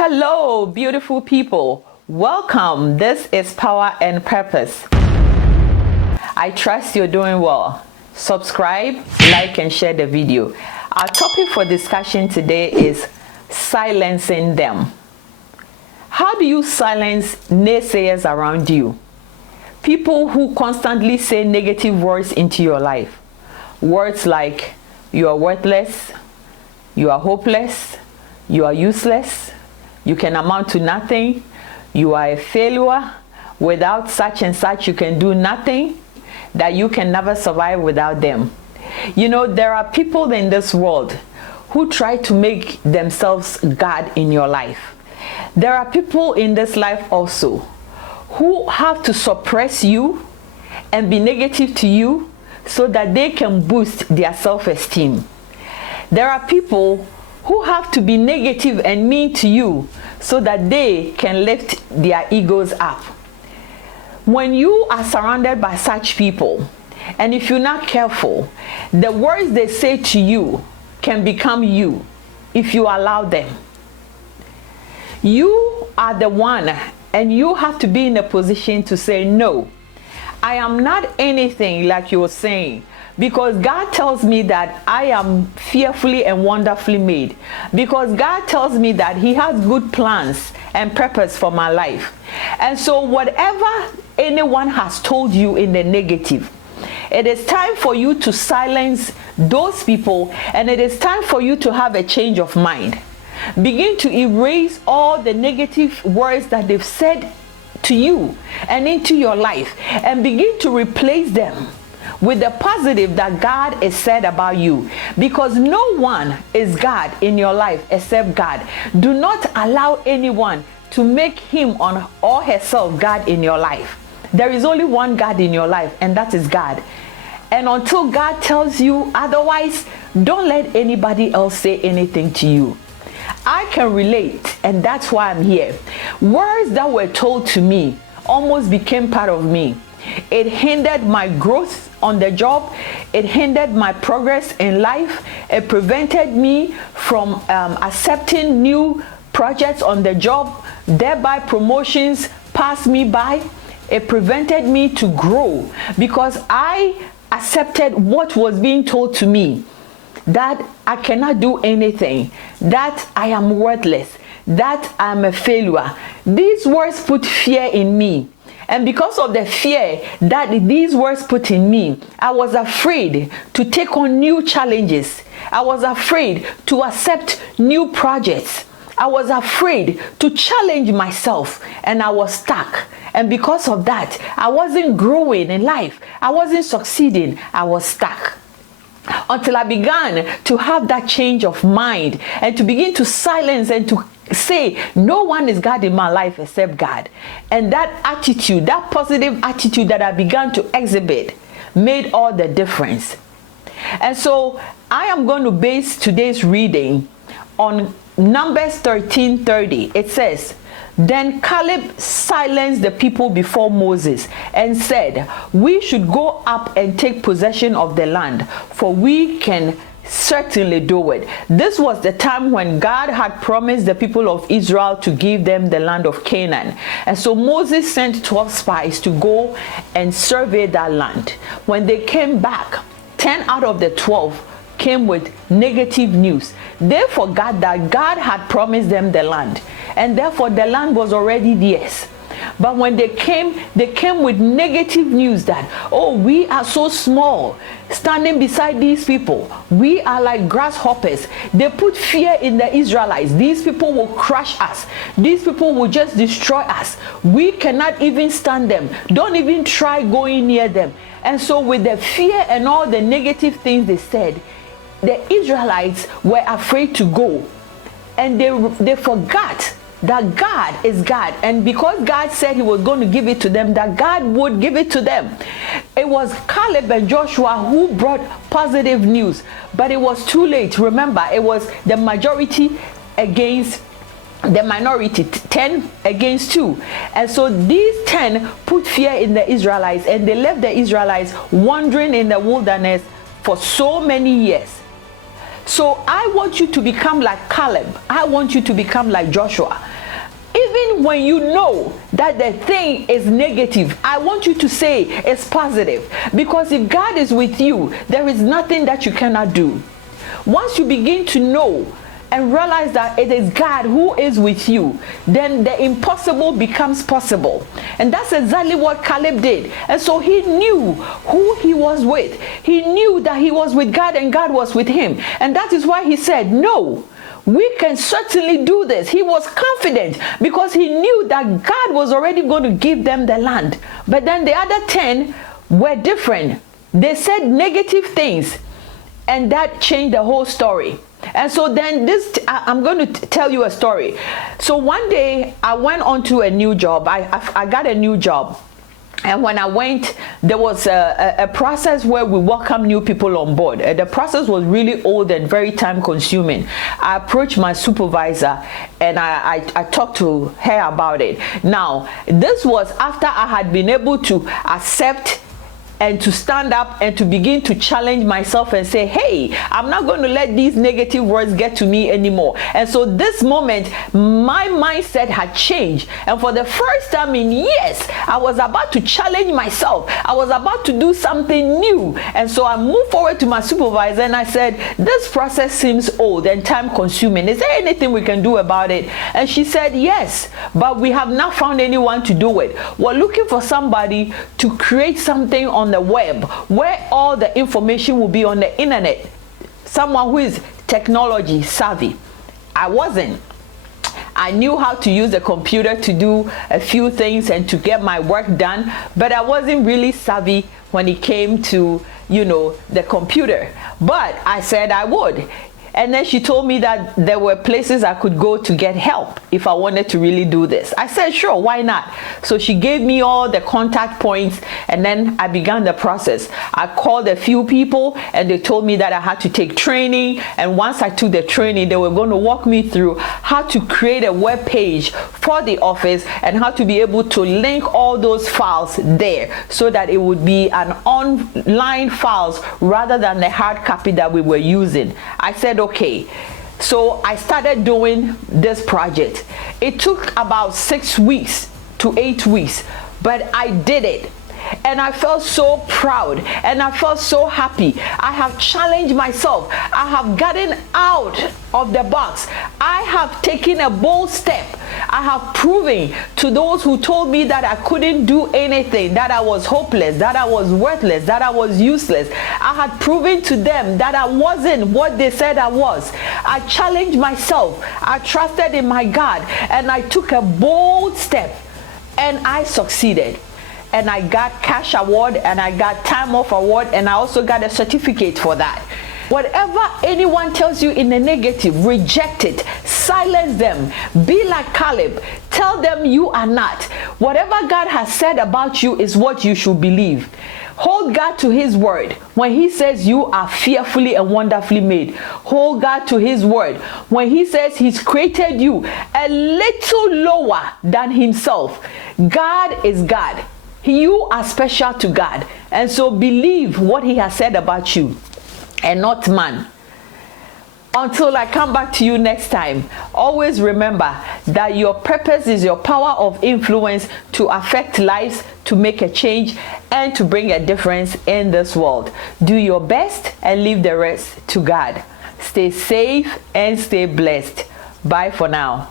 Hello, beautiful people. Welcome. This is Power and Purpose. I trust you're doing well. Subscribe, like, and share the video. Our topic for discussion today is silencing them. How do you silence naysayers around you? People who constantly say negative words into your life. Words like, you are worthless, you are hopeless, you are useless, you can amount to nothing, you are a failure, without such and such you can do nothing, that you can never survive without them. You know, there are people in this world who try to make themselves God in your life. There are people in this life also who have to suppress you and be negative to you so that they can boost their self-esteem. There are people who have to be negative and mean to you so that they can lift their egos up. When you are surrounded by such people, and if you're not careful, the words they say to you can become you if you allow them. You are the one, and you have to be in a position to say, no, I am not anything like you're saying, because God tells me that I am fearfully and wonderfully made, because God tells me that He has good plans and purpose for my life. And so whatever anyone has told you in the negative, it is time for you to silence those people, and it is time for you to have a change of mind. Begin to erase all the negative words that they've said to you and into your life, and begin to replace them with the positive that God has said about you, because no one is God in your life except God. Do not allow anyone to make him or herself God in your life. There is only one God in your life, and that is God. And until God tells you otherwise, don't let anybody else say anything to you. I can relate, and that's why I'm here. Words that were told to me almost became part of me. It hindered my growth on the job. It hindered my progress in life. It prevented me from accepting new projects on the job, thereby promotions passed me by. It prevented me to grow because I accepted what was being told to me, that I cannot do anything, that I am worthless, that I am a failure. These words put fear in me. And because of the fear that these words put in me, I was afraid to take on new challenges. I was afraid to accept new projects. I was afraid to challenge myself, and I was stuck. And because of that, I wasn't growing in life. I wasn't succeeding. I was stuck. Until I began to have that change of mind and to begin to silence and to say, no one is God in my life except God. And that attitude, that positive attitude that I began to exhibit, made all the difference. And so I am going to base today's reading on Numbers 13:30. It says, then Caleb silenced the people before Moses and said, we should go up and take possession of the land, for we can certainly do it. This was the time when God had promised the people of Israel to give them the land of Canaan. And so Moses sent 12 spies to go and survey that land. When they came back, 10 out of the 12 came with negative news. They forgot that God had promised them the land, and therefore the land was already theirs. But when they came with negative news that, oh, we are so small standing beside these people. We are like grasshoppers. They put fear in the Israelites. These people will crush us. These people will just destroy us. We cannot even stand them. Don't even try going near them. And so with the fear and all the negative things they said, the Israelites were afraid to go. And they forgot that God is God, and because God said he was going to give it to them, that God would give it to them. It was Caleb and Joshua who brought positive news, but it was too late. Remember, it was the majority against the minority, 10 against 2. And so these 10 put fear in the Israelites, and they left the Israelites wandering in the wilderness for so many years. So I want you to become like Caleb. I want you to become like Joshua. even when you know that the thing is negative, I want you to say it's positive. Because if God is with you, there is nothing that you cannot do. Once you begin to know and realize that it is God who is with you, then the impossible becomes possible. And that's exactly what Caleb did. And so he knew who he was with. He knew that he was with God and God was with him. And that is why he said, no, we can certainly do this. He was confident because he knew that God was already going to give them the land. But then the other 10 were different. They said negative things, and that changed the whole story. And so then I'm going to tell you a story. So one day I went on to a new job. I got a new job. And when I went, there was a process where we welcome new people on board. The process was really old and very time consuming. I approached my supervisor and I talked to her about it. Now, this was after I had been able to accept and to stand up and to begin to challenge myself and say, hey, I'm not going to let these negative words get to me anymore. And so this moment, my mindset had changed. And for the first time in years, I was about to challenge myself. I was about to do something new. And so I moved forward to my supervisor and I said, this process seems old and time consuming. Is there anything we can do about it? And she said, yes, but we have not found anyone to do it. We're looking for somebody to create something on the web where all the information will be on the internet. Someone who is technology savvy. I wasn't. I knew how to use the computer to do a few things and to get my work done, but I wasn't really savvy when it came to, the computer. But I said I would. And then she told me that there were places I could go to get help if I wanted to really do this. I said, sure, why not? So she gave me all the contact points and then I began the process. I called a few people and they told me that I had to take training. And once I took the training, they were going to walk me through how to create a web page for the office and how to be able to link all those files there so that it would be an online files rather than the hard copy that we were using. I said, okay. So I started doing this project. It took about 6 weeks to 8 weeks, but I did it. And I felt so proud and I felt so happy. I have challenged myself. I have gotten out of the box. I have taken a bold step. I have proven to those who told me that I couldn't do anything, that I was hopeless, that I was worthless, that I was useless. I had proven to them that I wasn't what they said I was. I challenged myself. I trusted in my God and I took a bold step and I succeeded. And I got cash award and I got time off award and I also got a certificate for that. Whatever anyone tells you in the negative, reject it, silence them, be like Caleb, tell them you are not. Whatever God has said about you is what you should believe. Hold God to his word. When he says you are fearfully and wonderfully made, hold God to his word. When he says he's created you a little lower than himself, God is God. You are special to God. And so believe what he has said about you and not man. Until I come back to you next time, always remember that your purpose is your power of influence to affect lives, to make a change, and to bring a difference in this world. Do your best and leave the rest to God. Stay safe and stay blessed. Bye for now.